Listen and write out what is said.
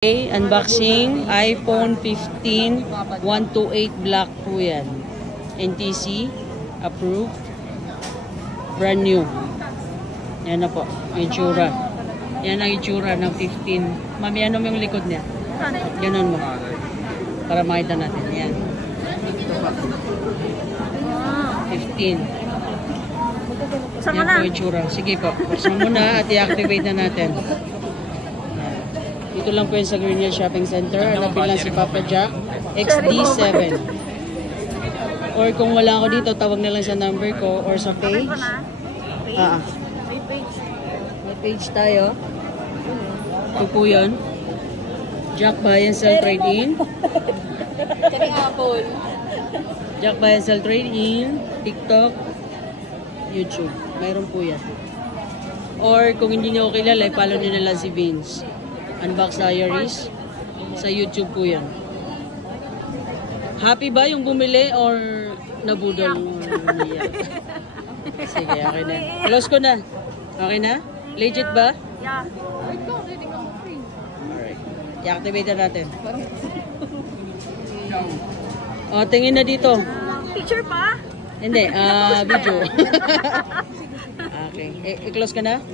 Okay, unboxing iPhone 15 128 Black po yan. NTC approved. Brand new. Yan na po, yung itsura. Yan ang itsura ng 15. Mami, ano yung likod niya? Ganun mo. Para makita natin. Yan. 15. Yan po itsura. Sige po, buksan mo na at i-activate na natin. Dito lang po yun sa Green Hill Shopping Center. Hanapin lang si Papa Jack, XD7. Or kung wala ako dito, tawag na lang sa number ko or sa page. May page tayo. Ito po yun. Jack Buy and Sell Trade-In. Jack Buy and Sell Trade-In. TikTok. YouTube. Mayroon po yan. Or kung hindi nyo kilala, follow nyo na lang si Vince. Unbox Diaries. Sa YouTube po yan. Happy ba yung bumili or nabudol? Sige, okay na. Close ko na. Okay na? Legit ba? Yeah. Alright. I-activate na natin. O, tingin na dito. Picture pa? Hindi, video. Okay. I-close ka na?